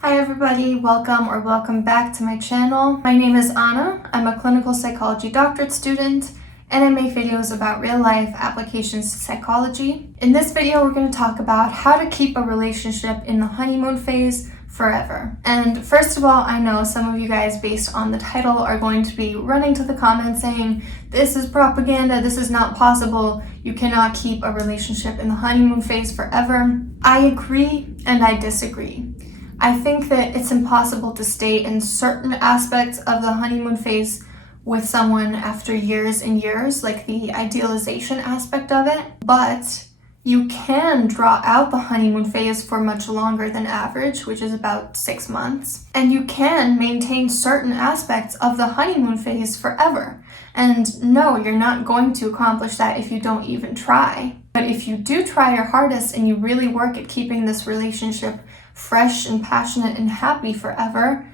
Hi everybody, welcome back to my channel. My name is Anna. I'm a clinical psychology doctorate student and I make videos about real life applications to psychology. In this video, we're going to talk about how to keep a relationship in the honeymoon phase forever. And first of all, I know some of you guys, based on the title, are going to be running to the comments saying, this is propaganda, this is not possible, you cannot keep a relationship in the honeymoon phase forever. I agree and I disagree. I think that it's impossible to stay in certain aspects of the honeymoon phase with someone after years and years, like the idealization aspect of it, but you can draw out the honeymoon phase for much longer than average, which is about 6 months, and you can maintain certain aspects of the honeymoon phase forever. And no, you're not going to accomplish that if you don't even try. But if you do try your hardest and you really work at keeping this relationship fresh and passionate and happy forever,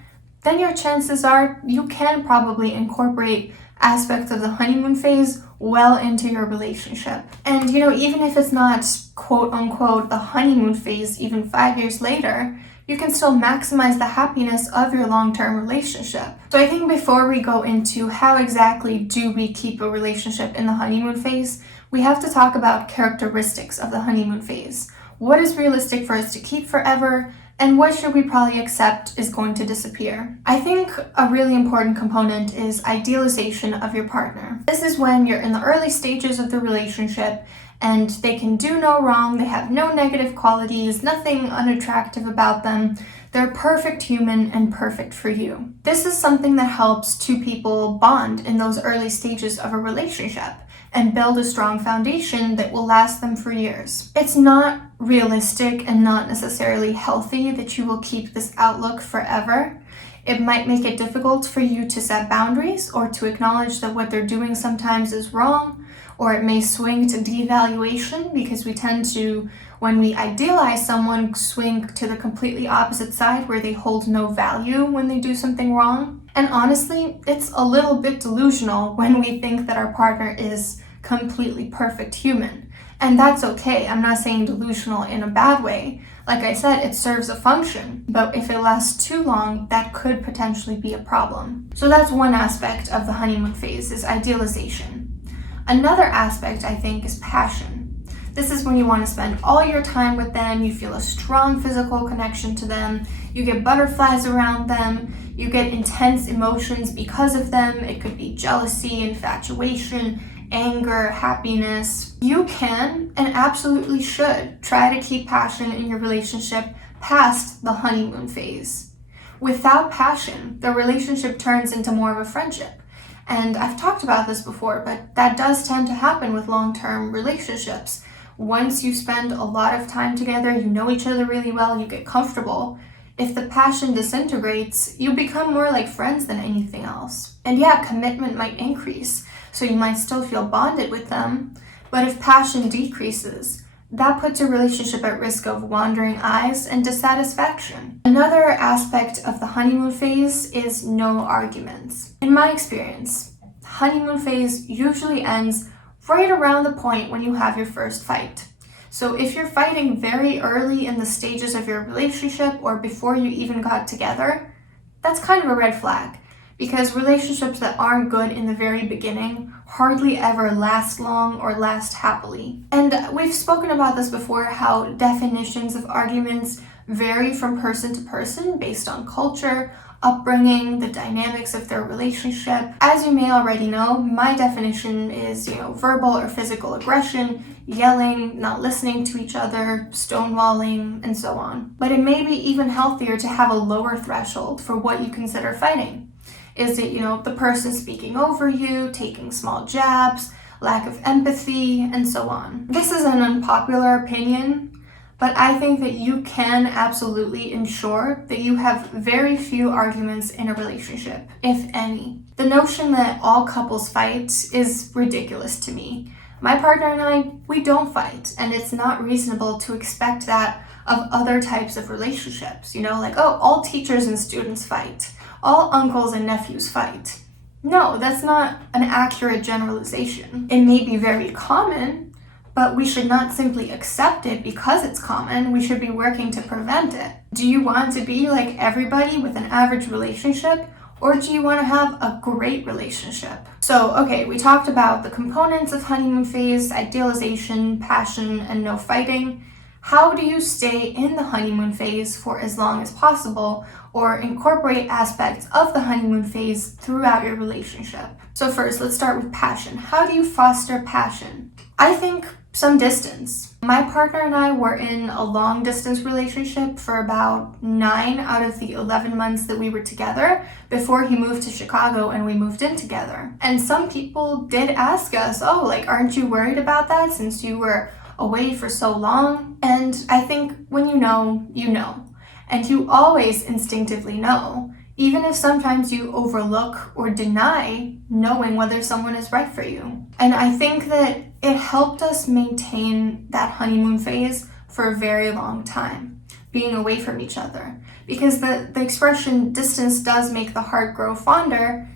then your chances are you can probably incorporate aspects of the honeymoon phase well into your relationship. And even if it's not quote unquote the honeymoon phase, even 5 years later, you can still maximize the happiness of your long-term relationship. So I think before we go into how exactly do we keep a relationship in the honeymoon phase, we have to talk about characteristics of the honeymoon phase. What is realistic for us to keep forever, and what should we probably accept is going to disappear? I think a really important component is idealization of your partner. This is when you're in the early stages of the relationship and they can do no wrong, they have no negative qualities, nothing unattractive about them. They're perfect human and perfect for you. This is something that helps two people bond in those early stages of a relationship and build a strong foundation that will last them for years. It's not realistic and not necessarily healthy that you will keep this outlook forever. It might make it difficult for you to set boundaries or to acknowledge that what they're doing sometimes is wrong, or it may swing to devaluation because we tend to, when we idealize someone, swing to the completely opposite side where they hold no value when they do something wrong. And honestly, it's a little bit delusional when we think that our partner is completely perfect human. And that's okay. I'm not saying delusional in a bad way. Like I said, it serves a function, but if it lasts too long, that could potentially be a problem. So that's one aspect of the honeymoon phase, is idealization. Another aspect, I think, is passion. This is when you want to spend all your time with them, you feel a strong physical connection to them, you get butterflies around them, you get intense emotions because of them. It could be jealousy, infatuation, anger, happiness. You can and absolutely should try to keep passion in your relationship past the honeymoon phase. Without passion, the relationship turns into more of a friendship. And I've talked about this before, but that does tend to happen with long-term relationships. Once you spend a lot of time together, you know each other really well, you get comfortable. If the passion disintegrates, you become more like friends than anything else. And yeah, commitment might increase, so you might still feel bonded with them, but if passion decreases, that puts your relationship at risk of wandering eyes and dissatisfaction. Another aspect of the honeymoon phase is no arguments. In my experience, honeymoon phase usually ends right around the point when you have your first fight. So if you're fighting very early in the stages of your relationship or before you even got together, that's kind of a red flag, because relationships that aren't good in the very beginning hardly ever last long or last happily. And we've spoken about this before, how definitions of arguments vary from person to person based on culture, upbringing, the dynamics of their relationship. As you may already know, my definition is, verbal or physical aggression, yelling, not listening to each other, stonewalling, and so on. But it may be even healthier to have a lower threshold for what you consider fighting. Is it, the person speaking over you, taking small jabs, lack of empathy, and so on? This is an unpopular opinion, but I think that you can absolutely ensure that you have very few arguments in a relationship, if any. The notion that all couples fight is ridiculous to me. My partner and I, we don't fight, and it's not reasonable to expect that of other types of relationships. All teachers and students fight. All uncles and nephews fight. No, that's not an accurate generalization. It may be very common, but we should not simply accept it because it's common. We should be working to prevent it. Do you want to be like everybody with an average relationship, or do you want to have a great relationship? So, okay, we talked about the components of honeymoon phase: idealization, passion, and no fighting. How do you stay in the honeymoon phase for as long as possible, or incorporate aspects of the honeymoon phase throughout your relationship? So first, let's start with passion. How do you foster passion? I think some distance. My partner and I were in a long distance relationship for about 9 out of the 11 months that we were together before he moved to Chicago and we moved in together. And some people did ask us, oh, like, aren't you worried about that since you were away for so long? And I think when you know, you know. And you always instinctively know, even if sometimes you overlook or deny knowing whether someone is right for you. And I think that it helped us maintain that honeymoon phase for a very long time, being away from each other. Because the expression distance does make the heart grow fonder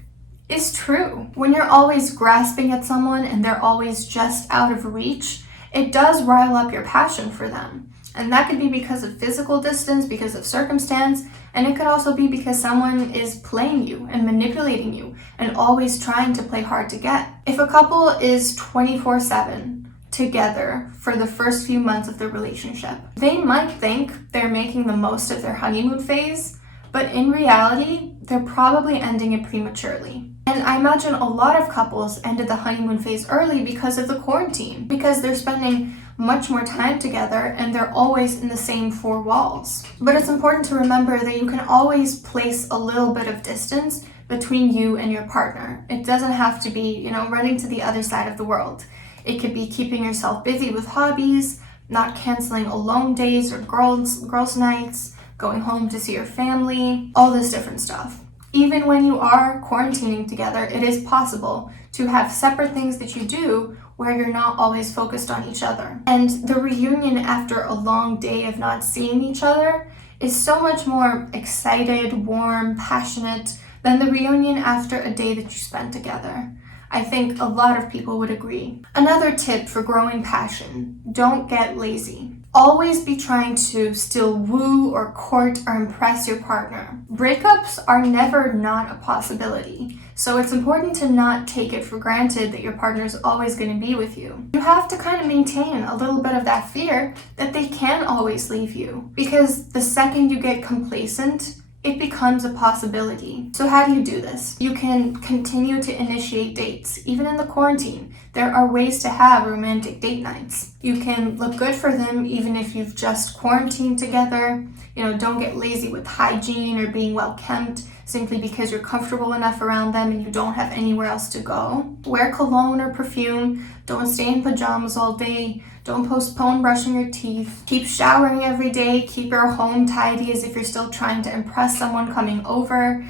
is true. When you're always grasping at someone and they're always just out of reach, it does rile up your passion for them. And that could be because of physical distance, because of circumstance, and it could also be because someone is playing you and manipulating you and always trying to play hard to get. If a couple is 24/7 together for the first few months of their relationship, they might think they're making the most of their honeymoon phase, but in reality, they're probably ending it prematurely. And I imagine a lot of couples ended the honeymoon phase early because of the quarantine, because they're spending much more time together and they're always in the same four walls. But it's important to remember that you can always place a little bit of distance between you and your partner. It doesn't have to be, running to the other side of the world. It could be keeping yourself busy with hobbies, not canceling alone days or girls' nights, going home to see your family, all this different stuff. Even when you are quarantining together, it is possible to have separate things that you do where you're not always focused on each other. And the reunion after a long day of not seeing each other is so much more excited, warm, passionate than the reunion after a day that you spent together. I think a lot of people would agree. Another tip for growing passion: don't get lazy. Always be trying to still woo or court or impress your partner. Breakups are never not a possibility, so it's important to not take it for granted that your partner is always going to be with you. You have to kind of maintain a little bit of that fear that they can always leave you, because the second you get complacent, it becomes a possibility. So how do you do this? You can continue to initiate dates. Even in the quarantine, there are ways to have romantic date nights. You can look good for them even if you've just quarantined together. Don't get lazy with hygiene or being well kempt simply because you're comfortable enough around them and you don't have anywhere else to go. Wear cologne or perfume. Don't stay in pajamas all day. Don't postpone brushing your teeth. Keep showering every day. Keep your home tidy as if you're still trying to impress someone coming over.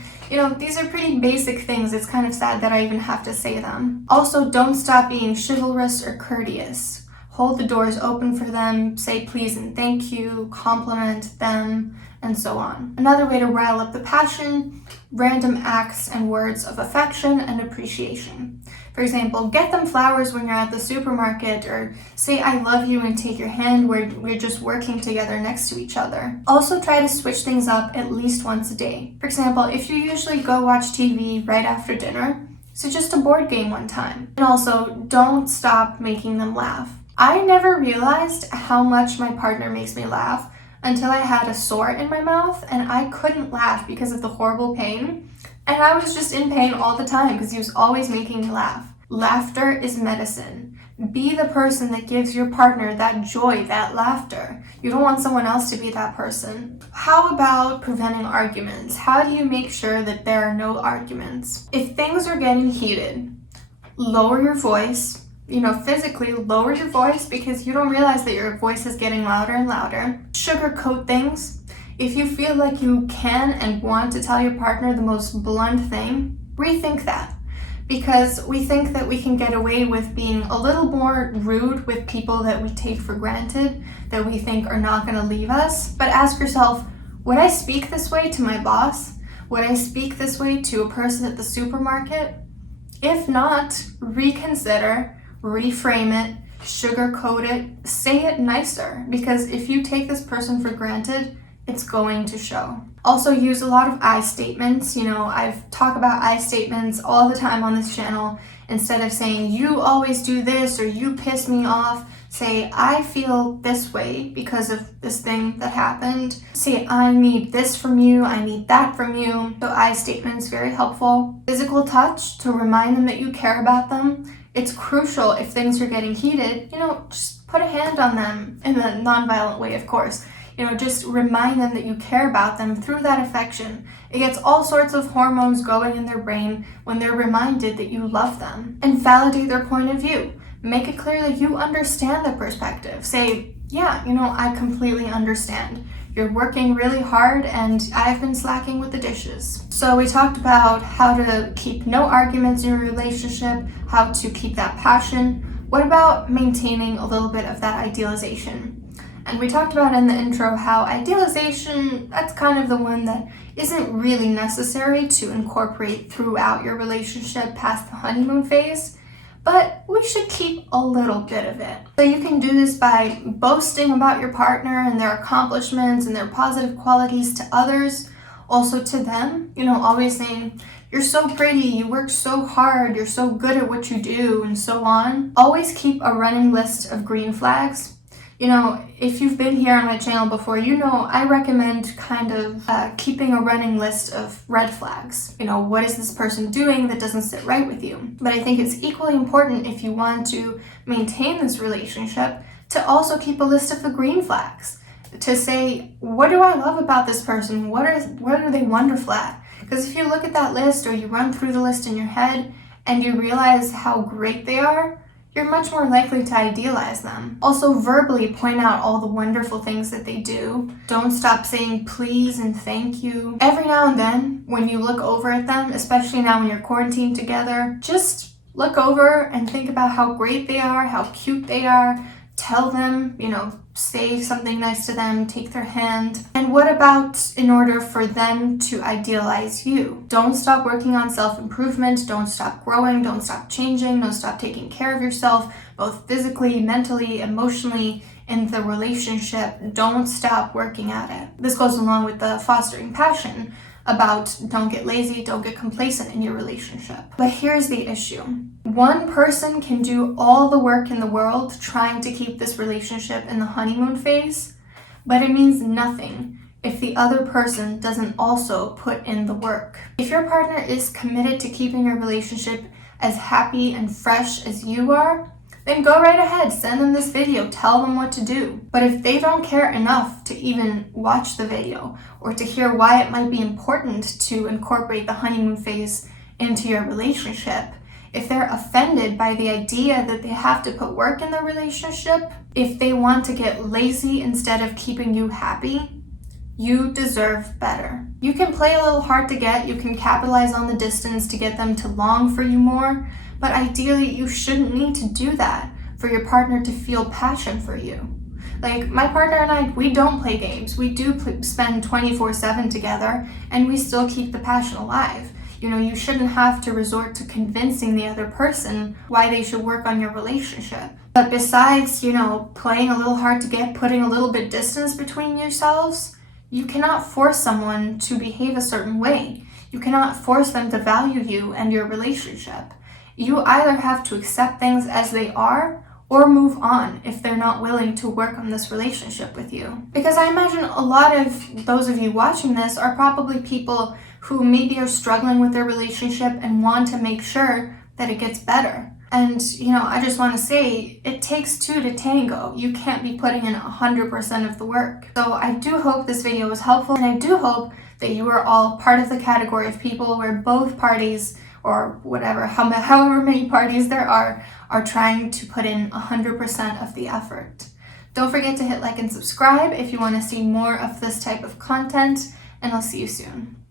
These are pretty basic things. It's kind of sad that I even have to say them. Also, don't stop being chivalrous or courteous. Hold the doors open for them. Say please and thank you. Compliment them, and so on. Another way to rile up the passion: random acts and words of affection and appreciation. For example, get them flowers when you're at the supermarket, or say I love you and take your hand where we're just working together next to each other. Also try to switch things up at least once a day. For example, if you usually go watch TV right after dinner, suggest a board game one time. And also, don't stop making them laugh. I never realized how much my partner makes me laugh until I had a sore in my mouth and I couldn't laugh because of the horrible pain. And I was just in pain all the time because he was always making me laugh. Laughter is medicine. Be the person that gives your partner that joy, that laughter. You don't want someone else to be that person. How about preventing arguments? How do you make sure that there are no arguments? If things are getting heated, lower your voice. Physically lower your voice because you don't realize that your voice is getting louder and louder. Sugarcoat things. If you feel like you can and want to tell your partner the most blunt thing, rethink that. Because we think that we can get away with being a little more rude with people that we take for granted, that we think are not going to leave us. But ask yourself, would I speak this way to my boss? Would I speak this way to a person at the supermarket? If not, reconsider, reframe it, sugarcoat it, say it nicer, because if you take this person for granted, it's going to show. Also use a lot of I statements. I've talked about I statements all the time on this channel. Instead of saying, you always do this or you piss me off, say, I feel this way because of this thing that happened. Say, I need this from you, I need that from you. So I statements, very helpful. Physical touch, to remind them that you care about them. It's crucial if things are getting heated, just put a hand on them in a non-violent way, of course. Just remind them that you care about them through that affection. It gets all sorts of hormones going in their brain when they're reminded that you love them. And validate their point of view. Make it clear that you understand their perspective. Say, yeah, I completely understand. You're working really hard and I've been slacking with the dishes. So we talked about how to keep no arguments in your relationship, how to keep that passion. What about maintaining a little bit of that idealization? And we talked about in the intro how idealization, that's kind of the one that isn't really necessary to incorporate throughout your relationship past the honeymoon phase, but we should keep a little bit of it. So you can do this by boasting about your partner and their accomplishments and their positive qualities to others, also to them, always saying, you're so pretty, you work so hard, you're so good at what you do, and so on. Always keep a running list of green flags. If you've been here on my channel before, I recommend kind of keeping a running list of red flags. What is this person doing that doesn't sit right with you? But I think it's equally important, if you want to maintain this relationship, to also keep a list of the green flags. To say, what do I love about this person? What are they wonderful at? Because if you look at that list or you run through the list in your head and you realize how great they are, you're much more likely to idealize them. Also, verbally point out all the wonderful things that they do. Don't stop saying please and thank you. Every now and then, when you look over at them, especially now when you're quarantined together, just look over and think about how great they are, how cute they are. Tell them, say something nice to them, take their hand. And what about in order for them to idealize you? Don't stop working on self-improvement, don't stop growing, don't stop changing, don't stop taking care of yourself, both physically, mentally, emotionally, in the relationship. Don't stop working at it. This goes along with the fostering passion about don't get lazy, don't get complacent in your relationship. But here's the issue. One person can do all the work in the world trying to keep this relationship in the honeymoon phase, but it means nothing if the other person doesn't also put in the work. If your partner is committed to keeping your relationship as happy and fresh as you are, then go right ahead, send them this video, tell them what to do. But if they don't care enough to even watch the video or to hear why it might be important to incorporate the honeymoon phase into your relationship, if they're offended by the idea that they have to put work in the relationship, if they want to get lazy instead of keeping you happy, you deserve better. You can play a little hard to get, you can capitalize on the distance to get them to long for you more, but ideally you shouldn't need to do that for your partner to feel passion for you. Like my partner and I, we don't play games. We do spend 24/7 together and we still keep the passion alive. You shouldn't have to resort to convincing the other person why they should work on your relationship. But besides, playing a little hard to get, putting a little bit distance between yourselves, you cannot force someone to behave a certain way. You cannot force them to value you and your relationship. You either have to accept things as they are or move on if they're not willing to work on this relationship with you. Because I imagine a lot of those of you watching this are probably people who maybe are struggling with their relationship and want to make sure that it gets better. And, I just want to say, it takes two to tango. You can't be putting in 100% of the work. So I do hope this video was helpful, and I do hope that you are all part of the category of people where both parties, or whatever, however many parties there are trying to put in 100% of the effort. Don't forget to hit like and subscribe if you want to see more of this type of content, and I'll see you soon.